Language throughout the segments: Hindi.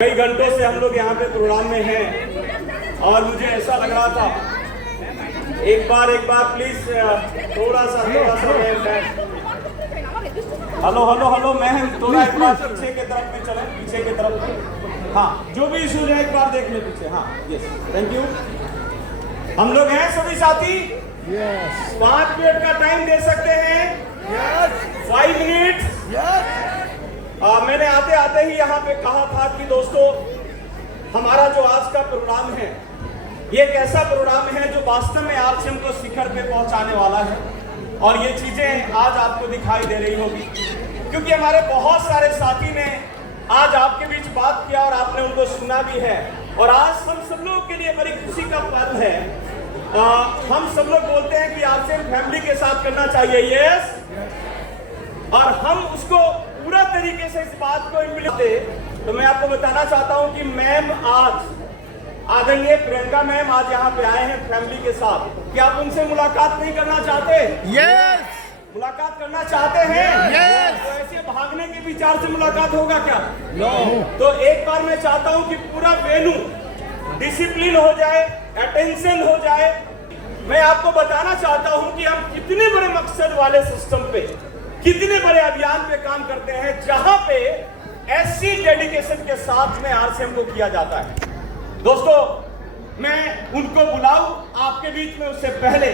कई घंटों से हम लोग यहाँ पे प्रोग्राम में हैं और मुझे ऐसा लग रहा था एक बार प्लीज थोड़ा सा हेलो मैं थोड़ा एक बार पीछे के तरफ में चले, पीछे के तरफ में। हाँ, जो भी इशू है एक बार देख ले पीछे। हाँ, यस, थैंक यू। हम लोग हैं सभी साथी। 5 मिनट का टाइम दे सकते हैं। 5 मिनट। मैंने आते आते ही यहाँ पे कहा था कि दोस्तों, हमारा जो आज का प्रोग्राम है ये एक ऐसा प्रोग्राम है जो वास्तव में आरसीएम को शिखर पे पहुंचाने वाला है। और ये चीजें आज आपको दिखाई दे रही होगी क्योंकि हमारे बहुत सारे साथी ने आज आपके बीच बात किया और आपने उनको सुना भी है। और आज हम सब लोगों के लिए बड़ी खुशी का पल है। हम सब लोग बोलते हैं कि आरसीएम फैमिली के साथ करना चाहिए, यस, और हम उसको पूरा तरीके से इस बात को इम्प्लीमेंट। तो मैं आपको बताना चाहता हूं कि मैम आज आदरणीय प्रियंका मैम आज यहाँ पे आए हैं फैमिली के साथ। क्या आप उनसे मुलाकात नहीं करना चाहते? यस। मुलाकात करना चाहते हैं? यस। तो ऐसे भागने के विचार से मुलाकात होगा क्या? नो। तो एक बार मैं चाहता हूं कि पूरा वेन्यू डिसिप्लिन हो जाए, अटेंशन हो जाए। मैं आपको बताना चाहता हूं कि हम कितने बड़े मकसद वाले सिस्टम पे, कितने बड़े अभियान पे काम करते हैं जहां पे ऐसी डेडिकेशन के साथ में आरसीएम को किया जाता है। दोस्तों, मैं उनको बुलाऊं आपके बीच में, उससे पहले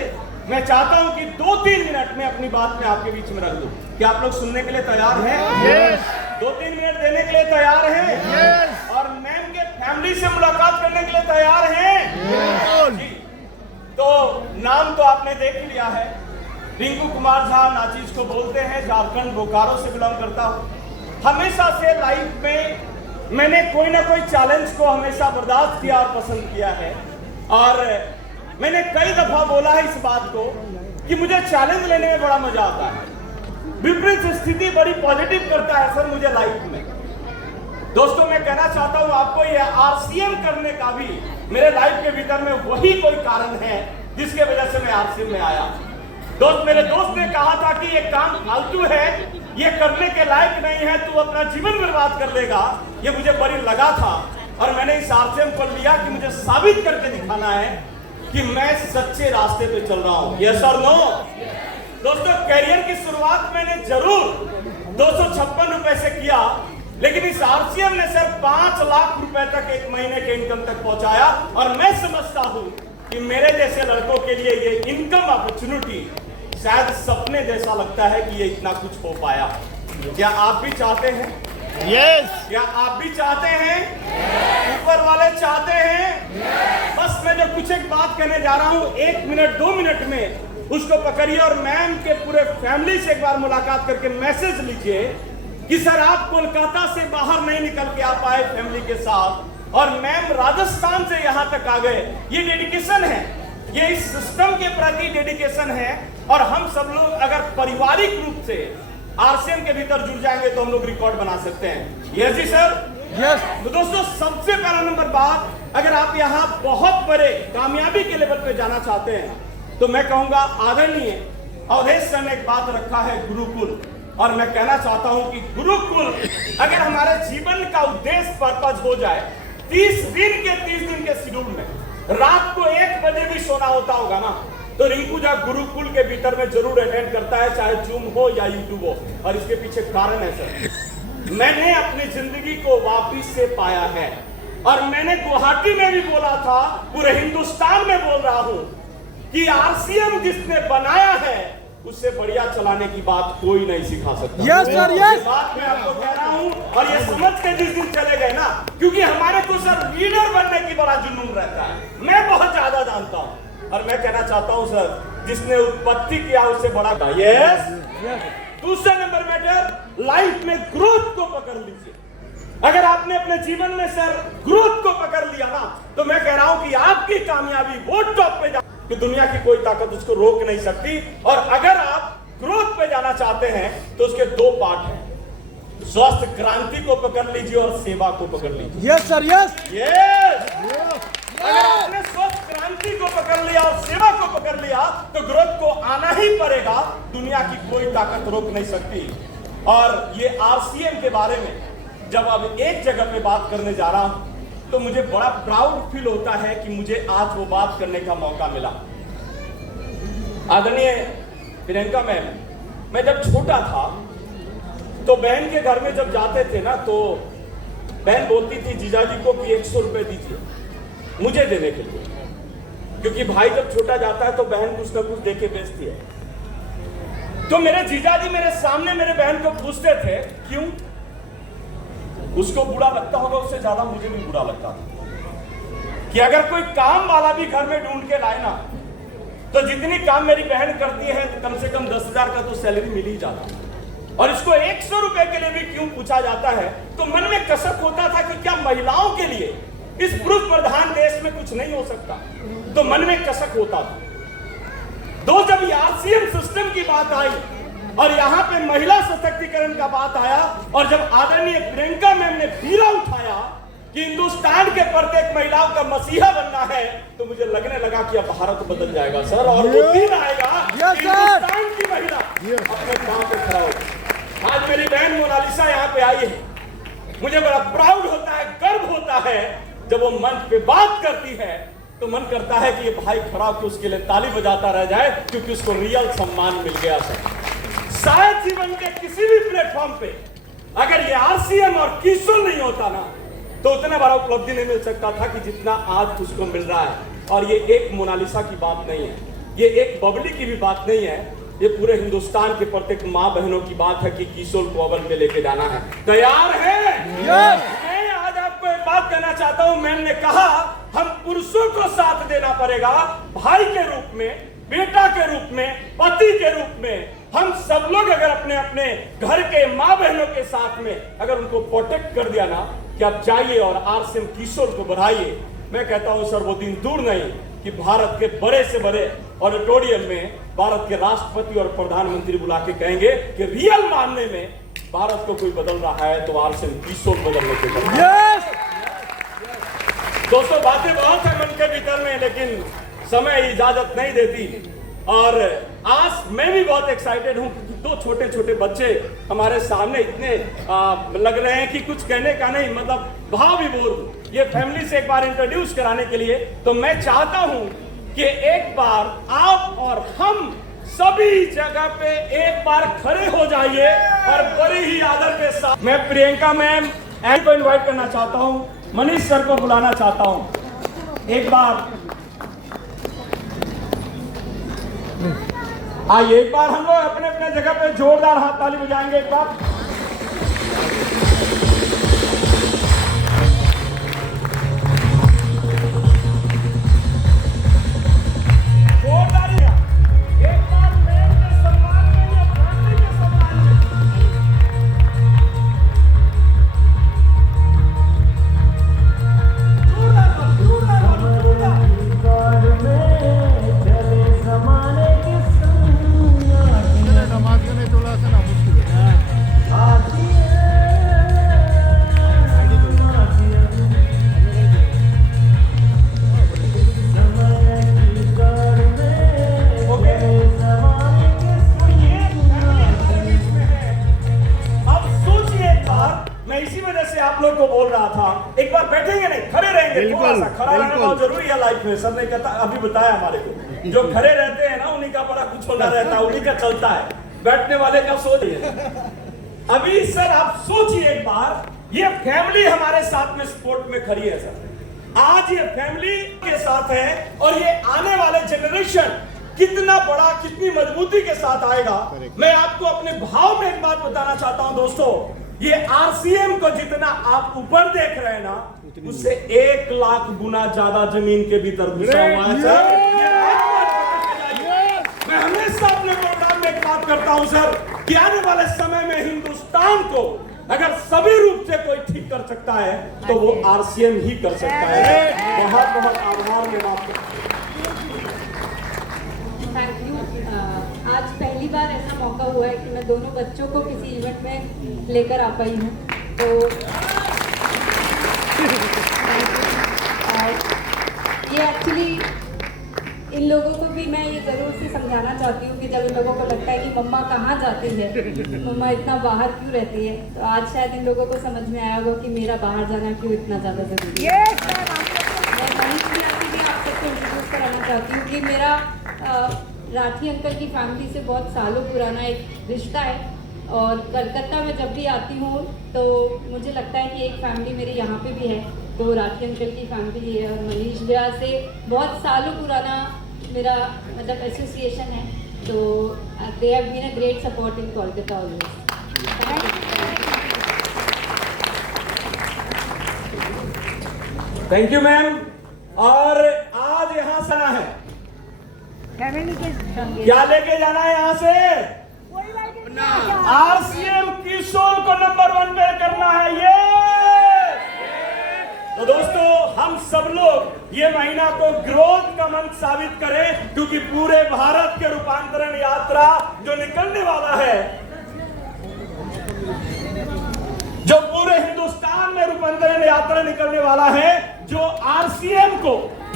मैं चाहता हूं कि 2-3 मिनट में अपनी बात में आपके बीच में रख दूं। क्या आप लोग सुनने के लिए तैयार हैं? यस। 2-3 मिनट देने के लिए तैयार हैं? यस। और मैम के फैमिली से मुलाकात करने के लिए तैयार हैं? जी। तो नाम तो आपने देख लिया है, रिंकू कुमार झा नाचीज को बोलते हैं, झारखंड बोकारो से बिलोंग करता हूं। हमेशा से लाइफ में मैंने कोई ना कोई चैलेंज को हमेशा बर्दाश्त किया और पसंद किया है। और मैंने कई दफा बोला है इस बात को कि मुझे चैलेंज लेने में बड़ा मजा आता है। विपरीत स्थिति बड़ी पॉजिटिव करता है सर मुझे लाइफ में। दोस्तों, मैं कहना चाहता हूं आपको, ये आरसीएम करने का भी मेरे लाइफ के भीतर में वही कोई कारण है जिसके वजह से मैं आरसीएम में आया। मेरे दोस्त ने कहा था कि ये काम फालतू है, ये करने के लायक नहीं है, तू अपना जीवन बर्बाद कर लेगा। ये मुझे बड़ी लगा था और मैंने इस आरसीएम को लिया कि मुझे साबित करके दिखाना है कि मैं सच्चे रास्ते पे चल रहा हूं। यस और नो? दोस्तों, करियर की शुरुआत मैंने जरूर 256 रुपए से किया, लेकिन इस आरसीएम ने सिर्फ 5 लाख रुपए तक एक महीने के इनकम तक पहुंचाया। और मैं समझता हूं कि मेरे जैसे लड़कों के लिए ये इनकम अपॉर्चुनिटी शायद सपने जैसा लगता है कि ये इतना कुछ हो पाया। क्या आप भी चाहते हैं? यस। क्या आप भी चाहते हैं? ऊपर वाले चाहते हैं? बस मैं जो कुछ एक बात कहने जा रहा हूं, 1 मिनट 2 मिनट में उसको पकड़िए और मैम के पूरे फैमिली से एक बार मुलाकात करके मैसेज लीजिए कि सर आप कोलकाता से बाहर नहीं निकल के आ पाए फैमिली के साथ और मैम राजस्थान से यहां तक आ गए। ये डेडिकेशन है, ये इस सिस्टम के प्रति डेडिकेशन है। और हम सब लोग अगर पारिवारिक रूप से आरसीएम के भीतर जुड़ जाएंगे तो हम लोग रिकॉर्ड बना सकते हैं। यस जी सर? यस। तो दोस्तों, सबसे पहला नंबर बात, अगर आप यहाँ बहुत बड़े कामयाबी के लेवल पे जाना चाहते हैं तो मैं कहूंगा आदरणीय अवधेश सर ने एक बात रखा है, गुरुकुल। और मैं कहना चाहता हूं कि गुरुकुल अगर हमारे जीवन का उद्देश्य पर्पज हो जाए, 30 दिन के शेड्यूल में रात को 1 बजे भी सोना होता होगा ना, तो रिंकू जा गुरुकुल के भीतर में जरूर अटेंड करता है, चाहे जूम हो या यूट्यूब हो। और इसके पीछे कारण है सर, मैंने अपनी जिंदगी को वापिस से पाया है। और मैंने गुवाहाटी में भी बोला था, पूरे हिंदुस्तान में बोल रहा हूं कि आरसीएम जिसने बनाया है उससे बढ़िया चलाने की बात कोई नहीं सिखा सकता। Yes sir, yes. बात मैं आपको कह रहा हूं और ये समझ के जिस दिन चले गए ना, क्योंकि हमारे को सर लीडर बनने की बड़ा जुनून रहता है, मैं बहुत ज्यादा जानता हूं। और मैं कहना चाहता हूं सर, जिसने उत्पत्ति किया उससे बड़ा था। यस। दूसरा नंबर मैटर, लाइफ में ग्रोथ को पकड़ लीजिए। अगर आपने अपने जीवन में सर ग्रोथ को पकड़ लिया ना, तो मैं कह रहा हूं कि आपकी कामयाबी वो टॉप पे कि दुनिया की कोई ताकत उसको रोक नहीं सकती। और अगर आप ग्रोथ पे जाना चाहते हैं तो उसके 2 पार्ट हैं, स्वास्थ्य क्रांति को पकड़ लीजिए और सेवा को पकड़ लीजिए। Yes sir, yes. यस। अगर आपने स्वास्थ्य क्रांति को पकड़ लिया और सेवा को पकड़ लिया तो ग्रोथ को आना ही पड़ेगा, दुनिया की कोई ताकत रोक नहीं सकती। और ये आरसीएम के बारे में जब अब एक जगह पे बात करने जा रहा हूं तो मुझे बड़ा प्राउड फील होता है कि मुझे आज वो बात करने का मौका मिला। आदरणीय प्रियंका मैम, मैं जब छोटा था तो बहन के घर में जब जाते थे ना तो बहन बोलती थी जीजाजी को कि 100 रुपए दीजिए मुझे देने के लिए, क्योंकि भाई जब छोटा जाता है तो बहन कुछ ना कुछ दे के बेचती है। तो मेरे जीजाजी मेरे सामने मेरे बहन को पूछते थे क्यों। उसको बुरा लगता होगा, उससे ज्यादा मुझे भी बुरा लगता था कि अगर कोई काम वाला भी घर में ढूंढ के लाए ना तो जितनी काम मेरी बहन करती है कम से कम 10,000 का तो सैलरी मिल ही जाता, और इसको 100 रुपए के लिए भी क्यों पूछा जाता है। तो मन में कसक होता था कि क्या महिलाओं के लिए इस पुरुष प्रधान देश में कुछ नहीं हो सकता, तो मन में कसक होता था। दो जब आरसीएम सिस्टम की बात आई और यहाँ पे महिला सशक्तिकरण का बात आया, और जब आदरणीय प्रियंका मैम ने बीड़ा उठाया कि हिंदुस्तान के प्रत्येक महिलाओं का मसीहा बनना है, तो मुझे लगने लगा कि अब भारत बदल जाएगा सर, और वो दिन आएगा हिंदुस्तान की महिला अपने पांव पे खड़ा होगी। आज मेरी बहन मोनालिसा यहाँ पे आई है, मुझे बड़ा प्राउड होता है, गर्व होता है जब वो मंच पे बात करती है तो मन करता है कि ये भाई खड़ा होकर उसके लिए ताली बजाता रह जाए, क्योंकि उसको रियल सम्मान मिल गया सर। शायद जीवन के किसी भी प्लेटफॉर्म पे अगर ये आरसीएम और किशोर नहीं होता ना तो उतना बड़ा उपलब्धि नहीं मिल सकता था कि जितना आज उसको मिल रहा है। और ये एक मोनालिसा की बात नहीं है, ये एक बबली की भी बात नहीं है, ये पूरे हिंदुस्तान के प्रत्येक माँ बहनों की बात है कि किशोर को अव्वल पे लेके जाना है। तैयार है? मैं आज आपको एक बात कहना चाहता हूँ, मैंने कहा हम पुरुषों को साथ देना पड़ेगा, भाई के रूप में, बेटा के रूप में, पति के रूप में। हम सब लोग अगर अपने अपने घर के माँ बहनों के साथ में अगर उनको प्रोटेक्ट कर दिया ना कि आप जाइए और आरसीएम किशोर को बढ़ाइए, मैं कहता हूँ सर वो दिन दूर नहीं कि भारत के बड़े से बड़े ऑडिटोरियम में भारत के राष्ट्रपति और प्रधानमंत्री बुला के कहेंगे कि रियल मानने में भारत को कोई बदल रहा है तो आरसीएम किशोर बदलने के लिए। दोस्तों बातें बहुत है मन के भीतर में, लेकिन समय इजाजत नहीं देती। और आज मैं भी बहुत एक्साइटेड हूं क्योंकि दो छोटे छोटे बच्चे हमारे सामने इतने लग रहे हैं कि कुछ कहने का नहीं, मतलब भाव विभोर ये फैमिली से एक बार इंट्रोड्यूस कराने के लिए। तो मैं चाहता हूं कि एक बार आप और हम सभी जगह पे एक बार खड़े हो जाइए और बड़ी ही आदर के साथ मैं प्रियंका मैम को इनवाइट करना चाहता हूं, मनीष सर को बुलाना चाहता हूं। एक बार आइए, एक बार हम लोग अपने अपने जगह पे जोरदार हाथ ताली बजाएंगे एक बार। जोरदार एक बार मेरे के सम्मान के लिए, फैमिली के सम्मान में। एक बार बैठेंगे नहीं, खड़े रहेंगे, थोड़ा सा खड़ा रहना बहुत जरूरी है लाइफ में। सर ने कहता अभी बताया हमारे को, जो खड़े रहते हैं ना उन्हीं का बड़ा कुछ होना रहता है, उन्हीं का चलता है, बैठने वाले का सोचिए। अभी सर आप सोचिए एक बार, ये फैमिली हमारे साथ में सपोर्ट में खड़ी है सर। आज ये फैमिली के साथ है और ये आने वाले जनरेशन कितना बड़ा, कितनी मजबूती के साथ आएगा। मैं आपको अपने भाव में एक बात बताना चाहता हूं दोस्तों, ये आरसीएम को जितना आप ऊपर देख रहे हैं ना, उससे 1 लाख गुना ज्यादा जमीन के भीतर घुसा हुआ है सर। मैं हमेशा अपने प्रोग्राम में एक बात करता हूं सर कि आने वाले समय में हिंदुस्तान को अगर सभी रूप से कोई ठीक कर सकता है तो वो आरसीएम ही कर सकता है। बहुत बहुत आभार में बात करता हूं। Thank you. आज पहली बार ऐसा मौका हुआ है कि मैं दोनों बच्चों को किसी इवेंट में लेकर आ पाई हूँ, तो ये एक्चुअली इन लोगों को भी मैं ये ज़रूर से समझाना चाहती हूँ कि जब इन लोगों को लगता है कि मम्मा कहाँ जाती है, मम्मा इतना बाहर क्यों रहती है, तो आज शायद इन लोगों को समझ में आया होगा कि मेरा बाहर जाना क्यों इतना ज़्यादा ज़रूरी है। मैं मनीष भैया से भी आप सबको इंट्रोड्यूस कराना चाहती हूँ कि मेरा राठी अंकल की फैमिली से बहुत सालों पुराना एक रिश्ता है, और कलकत्ता में जब भी आती हूँ तो मुझे लगता है कि एक फैमिली मेरे यहाँ पे भी है, तो राठी अंकल की फैमिली है। और मनीष भैया से बहुत सालों पुराना मेरा मतलब एसोसिएशन है, तो they have been a great support in Kolkata always. Thank you ma'am. और आज यहाँ से आना है, क्या लेके जाना है यहाँ से? आरसीएम किशोर को नंबर 1 पे करना है ये। तो दोस्तों, हम सब लोग ये महीना को ग्रोथ का मंत्र साबित करें, क्योंकि पूरे भारत के रूपांतरण यात्रा जो निकलने वाला है, जो पूरे हिंदुस्तान में रूपांतरण यात्रा निकलने वाला है, जो आरसीएम को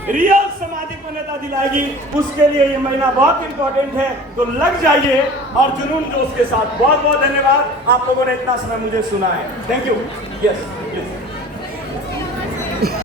रियल सामाजिक मान्यता दिलाएगी, उसके लिए ये महीना बहुत इंपॉर्टेंट है। तो लग जाइए और जुनून जोश के साथ। बहुत बहुत धन्यवाद, आप लोगों ने इतना समय मुझे सुना है। Thank you. यस।